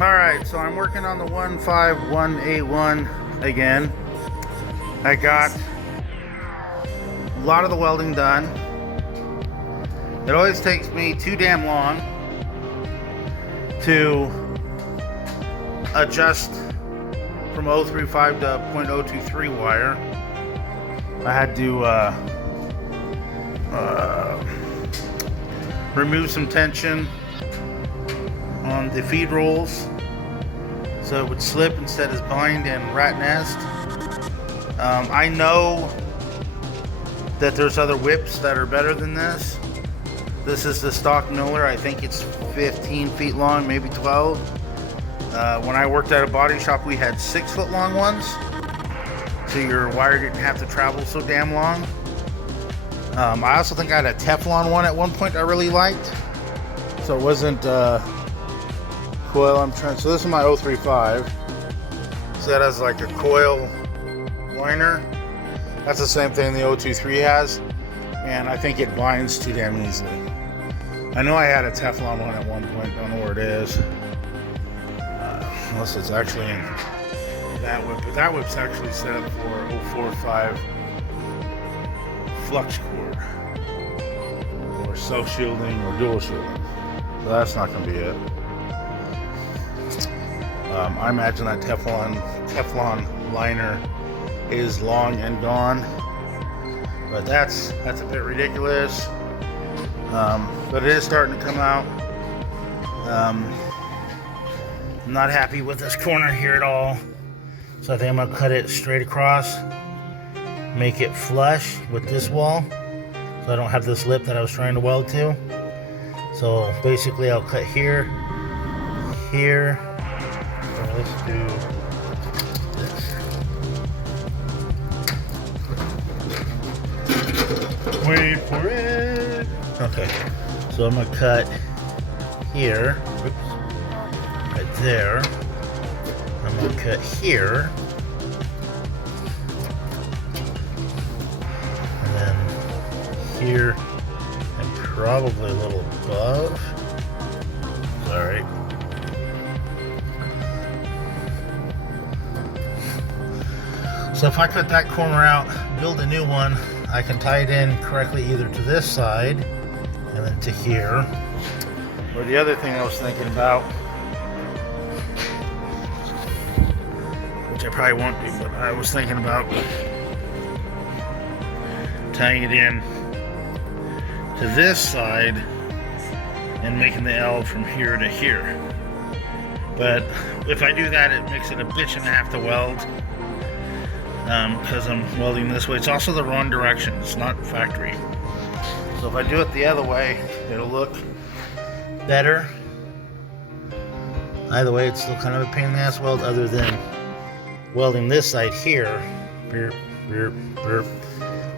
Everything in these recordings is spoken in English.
Alright, so I'm working on the 151a1 again. I got a lot of the welding done. It always takes me too damn long to adjust from 035 to 0.023 wire. I had to remove some tension on the feed rolls so it would slip instead of bind and rat nest. I know that there's other whips that are better than this. This is the stock Miller. I think it's 15 feet long, maybe 12. When I worked at a body shop, we had 6 foot long ones, so your wire didn't have to travel so damn long. I also think I had a Teflon one at one point I really liked, so it wasn't coil. So this is my 035. So that has like a coil liner. That's the same thing the 023 has, and I think it binds too damn easily. I know I had a Teflon one at one point. Don't know where it is, unless it's actually in that whip. But that whip's actually set up for 045 flux cord, or self-shielding, or dual shielding. So that's not going to be it. I imagine that Teflon liner is long and gone, but that's a bit ridiculous. But it is starting to come out. I'm not happy with this corner here at all, so I think I'm gonna cut it straight across, make it flush with this wall, so I don't have this lip that I was trying to weld to. So basically I'll cut here, here. So let's do this. Wait for it. Okay, so I'm gonna cut here. Oops. Right there. I'm gonna cut here. And then here, and probably a little above. Sorry. So if I cut that corner out, build a new one, I can tie it in correctly either to this side and then to here. Or the other thing I was thinking about, which I probably won't do, but I was thinking about tying it in to this side and making the L from here to here. But if I do that, it makes it a bitch and a half to weld, because I'm welding this way. It's also the wrong direction. It's not factory. So if I do it the other way, it'll look better. Either way, it's still kind of a pain in the ass weld, other than welding this side here.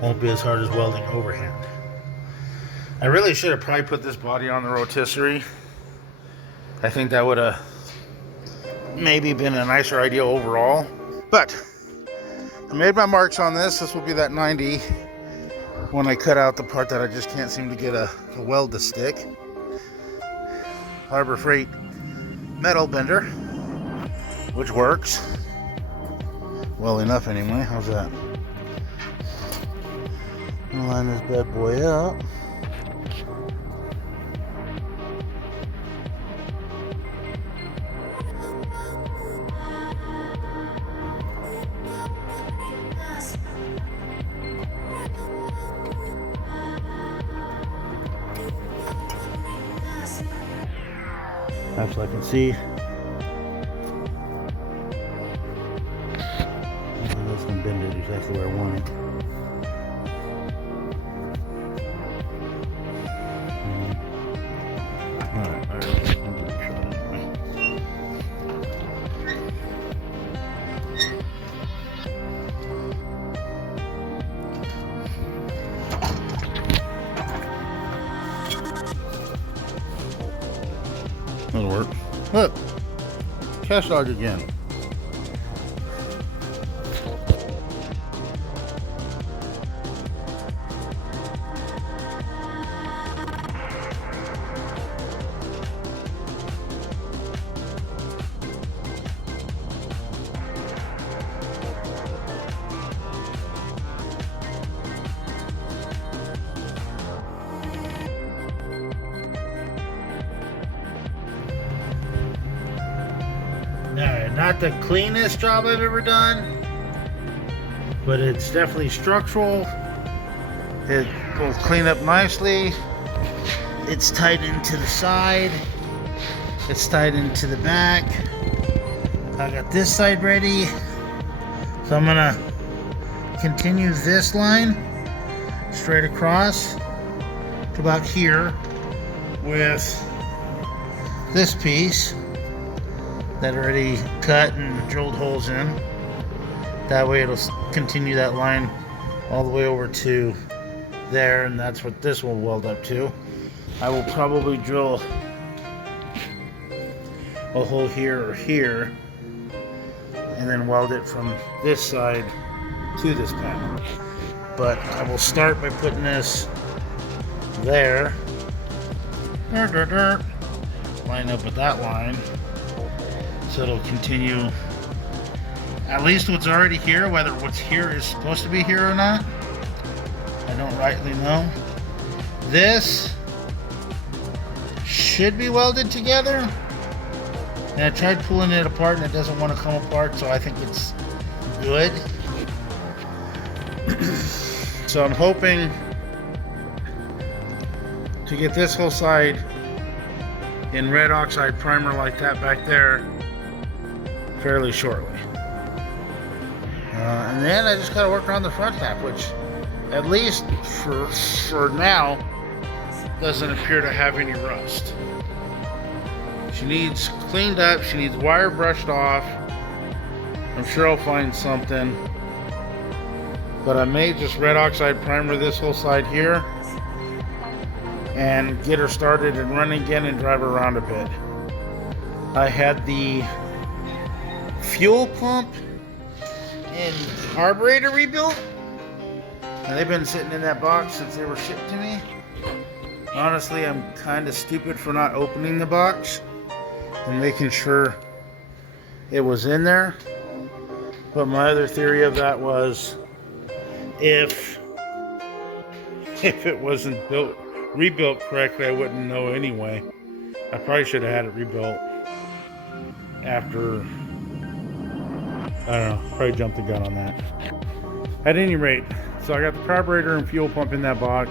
Won't be as hard as welding overhand. I really should have probably put this body on the rotisserie. I think that would have maybe been a nicer idea overall. But I made my marks on this. This will be that 90 when I cut out the part that I just can't seem to get a weld to stick. Harbor Freight metal bender, which works well enough anyway. How's that? Line this bad boy up. So I can see. That's going to bend it exactly where I want it. Alright, I'll give it a shot anyway. That'll work. Look, cash dog again. Not the cleanest job I've ever done, but it's definitely structural. It will clean up nicely. It's tied into the side. It's tied into the back. I got this side ready. So I'm gonna continue this line straight across to about here with this piece that already cut and drilled holes in. That way it'll continue that line all the way over to there, and that's what this will weld up to. I will probably drill a hole here or here and then weld it from this side to this panel. But I will start by putting this there. Line up with that line. So it'll continue at least what's already here. Whether what's here is supposed to be here or not, I don't rightly know. This should be welded together. And I tried pulling it apart and it doesn't want to come apart, so I think it's good. So I'm hoping to get this whole side in red oxide primer like that back there fairly shortly. And then I just gotta work on the front half, which at least for now doesn't appear to have any rust. She needs cleaned up, she needs wire brushed off. I'm sure I'll find something, but I may just red oxide primer this whole side here and get her started and running again and drive her around a bit. I had the fuel pump and carburetor rebuilt, and they've been sitting in that box since they were shipped to me. Honestly, I'm kind of stupid for not opening the box and making sure it was in there. But my other theory of that was if it wasn't rebuilt correctly, I wouldn't know anyway. I probably should have had it rebuilt after, I don't know, probably jumped the gun on that. At any rate, so I got the carburetor and fuel pump in that box.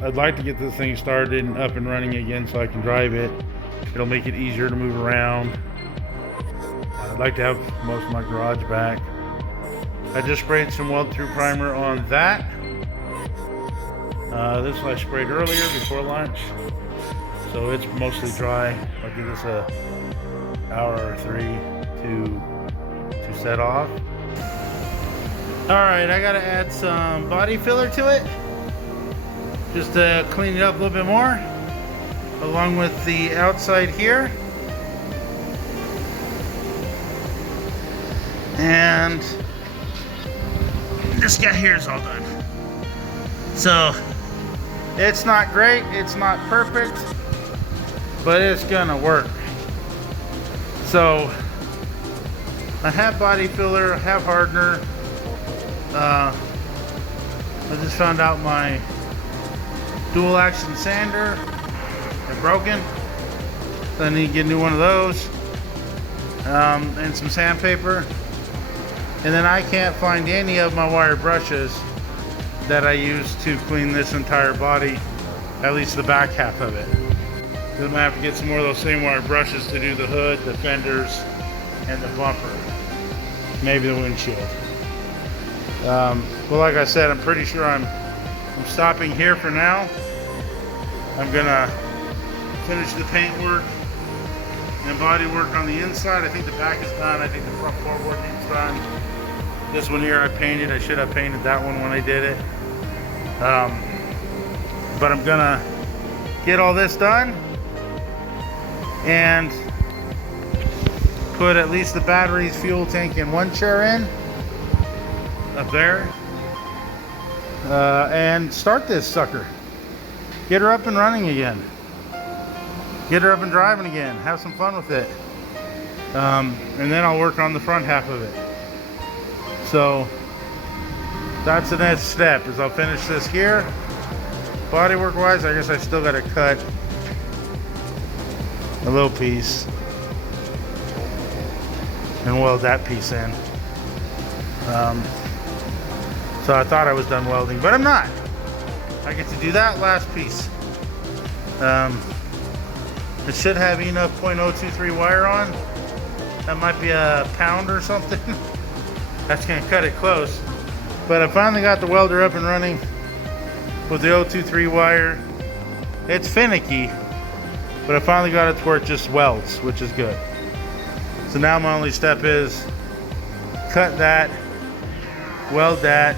I'd like to get this thing started and up and running again so I can drive it. It'll make it easier to move around. I'd like to have most of my garage back. I just sprayed some weld through primer on that. This I sprayed earlier before lunch, so it's mostly dry. I'll give this a hour or 3 to set off. Alright, I gotta add some body filler to it just to clean it up a little bit more, along with the outside here. And this guy here is all done. So it's not great, it's not perfect, but it's gonna work. So I have body filler, I have hardener. I just found out my dual action sander are broken, so I need to get a new one of those, and some sandpaper. And then I can't find any of my wire brushes that I use to clean this entire body, at least the back half of it. So I'm gonna have to get some more of those same wire brushes to do the hood, the fenders, and the bumper, maybe the windshield. Well, like I said, I'm pretty sure I'm stopping here for now. I'm gonna finish the paint work and body work on the inside. I think the back is done. I think the front floorboard needs done. This one here I painted. I should have painted that one when I did it. But I'm gonna get all this done and put at least the batteries, fuel tank, and one chair in up there, and start this sucker. Get her up and running again. Get her up and driving again. Have some fun with it. And then I'll work on the front half of it. So that's the next step, is I'll finish this here. Bodywork wise, I guess I still got to cut a little piece and weld that piece in. So I thought I was done welding, but I'm not. I get to do that last piece. It should have enough .023 wire on. That might be a pound or something. That's gonna cut it close. But I finally got the welder up and running with the 023 wire. It's finicky, but I finally got it to where it just welds, which is good. So now my only step is cut that, weld that,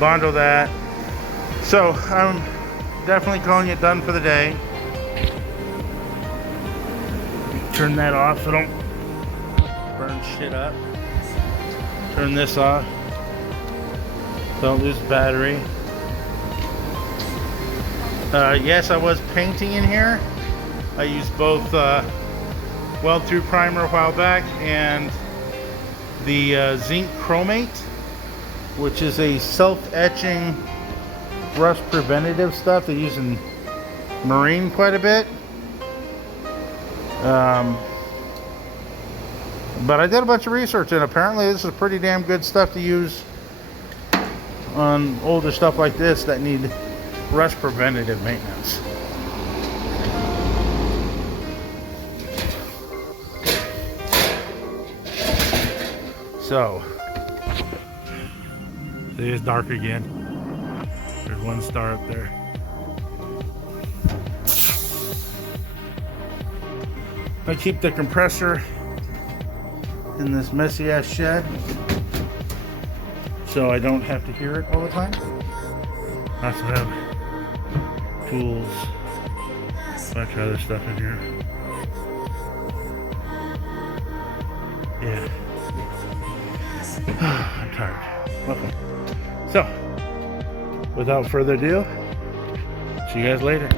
bondle that. So I'm definitely calling it done for the day. Turn that off so I don't burn shit up. Turn this off. Don't lose battery. Yes, I was painting in here. I used both Weld Through Primer a while back and the zinc chromate, which is a self-etching rust preventative stuff they use in marine quite a bit. But I did a bunch of research, and apparently this is pretty damn good stuff to use on older stuff like this that need rust preventative maintenance. So, see, it's dark again. There's one star up there. I keep the compressor in this messy ass shed so I don't have to hear it all the time. I also have tools, a bunch of other stuff in here. Yeah. I'm tired. Okay. So, without further ado, see you guys later.